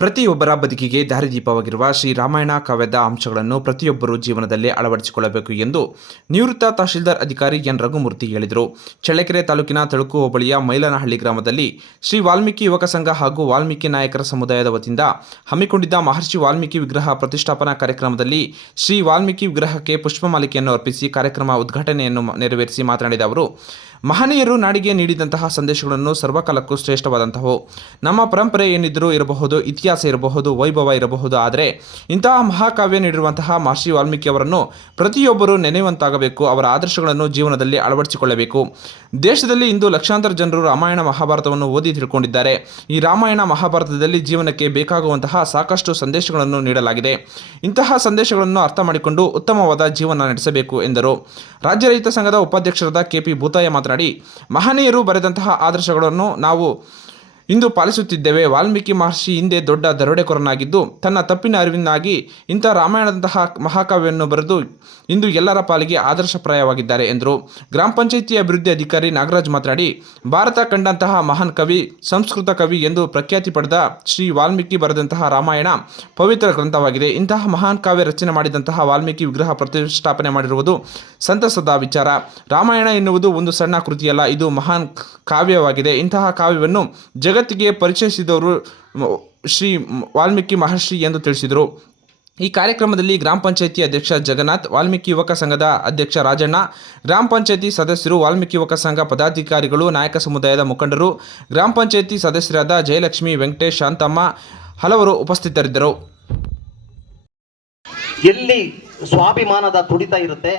ಪ್ರತಿಯೊಬ್ಬರ ಬದುಕಿಗೆ ದಾರಿದೀಪವಾಗಿರುವ ಶ್ರೀ ರಾಮಾಯಣ ಕಾವ್ಯದ ಅಂಶಗಳನ್ನು ಪ್ರತಿಯೊಬ್ಬರು ಜೀವನದಲ್ಲಿ ಅಳವಡಿಸಿಕೊಳ್ಳಬೇಕು ಎಂದು ನಿವೃತ್ತ ತಹಶೀಲ್ದಾರ್ ಅಧಿಕಾರಿ ಎನ್ ರಘುಮೂರ್ತಿ ಹೇಳಿದರು. ಚಳ್ಳಕೆರೆ ತಾಲೂಕಿನ ತಳುಕು ಹೋಬಳಿಯ ಮೈಲನಹಳ್ಳಿ ಗ್ರಾಮದಲ್ಲಿ ಶ್ರೀ ವಾಲ್ಮೀಕಿ ಯುವಕ ಸಂಘ ಹಾಗೂ ವಾಲ್ಮೀಕಿ ನಾಯಕರ ಸಮುದಾಯದ ವತಿಯಿಂದ ಹಮ್ಮಿಕೊಂಡಿದ್ದ ಮಹರ್ಷಿ ವಾಲ್ಮೀಕಿ ವಿಗ್ರಹ ಪ್ರತಿಷ್ಠಾಪನಾ ಕಾರ್ಯಕ್ರಮದಲ್ಲಿ ಶ್ರೀ ವಾಲ್ಮೀಕಿ ವಿಗ್ರಹಕ್ಕೆ ಪುಷ್ಪಮಾಲಿಕೆಯನ್ನು ಅರ್ಪಿಸಿ ಕಾರ್ಯಕ್ರಮ ಉದ್ಘಾಟನೆಯನ್ನು ನೆರವೇರಿಸಿ ಮಾತನಾಡಿದ ಅವರು ಮಹನೀಯರು ನಾಡಿಗೆ ನೀಡಿದಂತಹ ಸಂದೇಶಗಳನ್ನು ಸರ್ವಕಾಲಕ್ಕೂ ಶ್ರೇಷ್ಠವಾದಂತಹವು. ನಮ್ಮ ಪರಂಪರೆ ಏನಿದ್ರೂ ಇರಬಹುದು, ಇತಿಹಾಸ ಇರಬಹುದು, ವೈಭವ ಇರಬಹುದು, ಆದರೆ ಇಂತಹ ಮಹಾಕಾವ್ಯ ನೀಡಿರುವಂತಹ ಮಹರ್ಷಿ ವಾಲ್ಮೀಕಿ ಅವರನ್ನು ಪ್ರತಿಯೊಬ್ಬರು ನೆನೆಯುವಂತಾಗಬೇಕು, ಅವರ ಆದರ್ಶಗಳನ್ನು ಜೀವನದಲ್ಲಿ ಅಳವಡಿಸಿಕೊಳ್ಳಬೇಕು. ದೇಶದಲ್ಲಿ ಇಂದು ಲಕ್ಷಾಂತರ ಜನರು ರಾಮಾಯಣ ಮಹಾಭಾರತವನ್ನು ಓದಿ ತಿಳ್ಕೊಂಡಿದ್ದಾರೆ. ಈ ರಾಮಾಯಣ ಮಹಾಭಾರತದಲ್ಲಿ ಜೀವನಕ್ಕೆ ಬೇಕಾಗುವಂತಹ ಸಾಕಷ್ಟು ಸಂದೇಶಗಳನ್ನು ನೀಡಲಾಗಿದೆ. ಇಂತಹ ಸಂದೇಶಗಳನ್ನು ಅರ್ಥ ಮಾಡಿಕೊಂಡು ಉತ್ತಮವಾದ ಜೀವನ ನಡೆಸಬೇಕು ಎಂದರು. ರಾಜ್ಯ ರೈತ ಸಂಘದ ಉಪಾಧ್ಯಕ್ಷರಾದ ಕೆಪಿ ಭೂತಾಯ ಮಾತನಾಡಿ ಮಹನೀಯರು ಬರೆದಂತಹ ಆದರ್ಶಗಳನ್ನು ನಾವು ಇಂದು ಪಾಲಿಸುತ್ತಿದ್ದೇವೆ. ವಾಲ್ಮೀಕಿ ಮಹರ್ಷಿ ಹಿಂದೆ ದೊಡ್ಡ ದರೋಡೆಕೋರನಾಗಿದ್ದು, ತನ್ನ ತಪ್ಪಿನ ಅರಿವಿನಾಗಿ ಇಂಥ ರಾಮಾಯಣದಂತಹ ಮಹಾಕಾವ್ಯವನ್ನು ಬರೆದು ಇಂದು ಎಲ್ಲರ ಪಾಲಿಗೆ ಆದರ್ಶಪ್ರಾಯವಾಗಿದ್ದಾರೆ ಎಂದರು. ಗ್ರಾಮ ಪಂಚಾಯಿತಿ ಅಭಿವೃದ್ಧಿ ಅಧಿಕಾರಿ ನಾಗರಾಜ್ ಮಾತನಾಡಿ, ಭಾರತ ಕಂಡಂತಹ ಮಹಾನ್ ಕವಿ, ಸಂಸ್ಕೃತ ಕವಿ ಎಂದು ಪ್ರಖ್ಯಾತಿ ಪಡೆದ ಶ್ರೀ ವಾಲ್ಮೀಕಿ ಬರೆದಂತಹ ರಾಮಾಯಣ ಪವಿತ್ರ ಗ್ರಂಥವಾಗಿದೆ. ಇಂತಹ ಮಹಾನ್ ಕಾವ್ಯ ರಚನೆ ಮಾಡಿದಂತಹ ವಾಲ್ಮೀಕಿ ವಿಗ್ರಹ ಪ್ರತಿಷ್ಠಾಪನೆ ಮಾಡಿರುವುದು ಸಂತಸದ ವಿಚಾರ. ರಾಮಾಯಣ ಎನ್ನುವುದು ಒಂದು ಸಣ್ಣ ಕೃತಿಯಲ್ಲ, ಇದು ಮಹಾನ್ ಕಾವ್ಯವಾಗಿದೆ. ಇಂತಹ ಕಾವ್ಯವನ್ನು ಜಗತ್ತಿಗೆ ಪರಿಚಯಿಸಿದವರು ಶ್ರೀ ವಾಲ್ಮೀಕಿ ಮಹರ್ಷಿ ಎಂದು ತಿಳಿಸಿದರು. ಈ ಕಾರ್ಯಕ್ರಮದಲ್ಲಿ ಗ್ರಾಮ ಪಂಚಾಯಿತಿ ಅಧ್ಯಕ್ಷ ಜಗನ್ನಾಥ್, ವಾಲ್ಮೀಕಿ ಯುವಕ ಸಂಘದ ಅಧ್ಯಕ್ಷ ರಾಜಣ್ಣ, ಗ್ರಾಮ ಪಂಚಾಯಿತಿ ಸದಸ್ಯರು, ವಾಲ್ಮೀಕಿ ಯುವಕ ಸಂಘ ಪದಾಧಿಕಾರಿಗಳು, ನಾಯಕ ಸಮುದಾಯದ ಮುಖಂಡರು, ಗ್ರಾಮ ಪಂಚಾಯಿತಿ ಸದಸ್ಯರಾದ ಜಯಲಕ್ಷ್ಮಿ ವೆಂಕಟೇಶ್, ಶಾಂತಮ್ಮ ಹಲವರು ಉಪಸ್ಥಿತರಿದ್ದರು. ಎಲ್ಲಿ ಸ್ವಾಭಿಮಾನದ ತುಡಿತ ಇರುತ್ತೆ,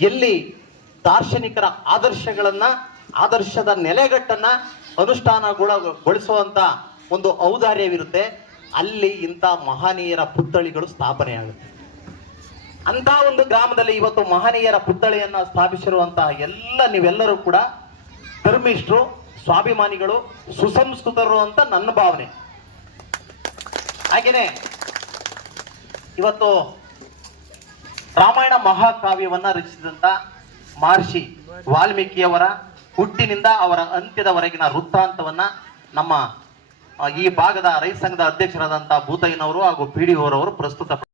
ಎಲ್ಲಿ ದಾರ್ಶನಿಕರ ಆದರ್ಶಗಳನ್ನ, ಆದರ್ಶದ ನೆಲೆಗಟ್ಟನ್ನ ಅನುಷ್ಠಾನಗೊಳಿಸುವಂತ ಒಂದು ಔದಾರ್ಯವಿರುತ್ತೆ. ಅಲ್ಲಿ ಇಂಥ ಮಹನೀಯರ ಪುತ್ಥಳಿಗಳು ಸ್ಥಾಪನೆ ಆಗುತ್ತೆ ಅಂತ ಒಂದು ಗ್ರಾಮದಲ್ಲಿ ಇವತ್ತು ಮಹನೀಯರ ಪುತ್ಥಳಿಯನ್ನ ಸ್ಥಾಪಿಸಿರುವಂತಹ ಎಲ್ಲ ನೀವೆಲ್ಲರೂ ಕೂಡ ಧರ್ಮಿಷ್ಠರು, ಸ್ವಾಭಿಮಾನಿಗಳು, ಸುಸಂಸ್ಕೃತರು ಅಂತ ನನ್ನ ಭಾವನೆ. ಹಾಗೇನೆ ಇವತ್ತು ರಾಮಾಯಣ ಮಹಾಕಾವ್ಯವನ್ನ ರಚಿಸಿದಂತ ಮಹರ್ಷಿ ವಾಲ್ಮೀಕಿಯವರ ಹುಟ್ಟಿನಿಂದ ಅವರ ಅಂತ್ಯದವರೆಗಿನ ವೃತ್ತಾಂತವನ್ನ ನಮ್ಮ ಈ ಭಾಗದ ರೈತ ಸಂಘದ ಅಧ್ಯಕ್ಷರಾದಂತಹ ಭೂತಯ್ಯನವರು ಹಾಗೂ ಪಿ ಡಿ ಪ್ರಸ್ತುತ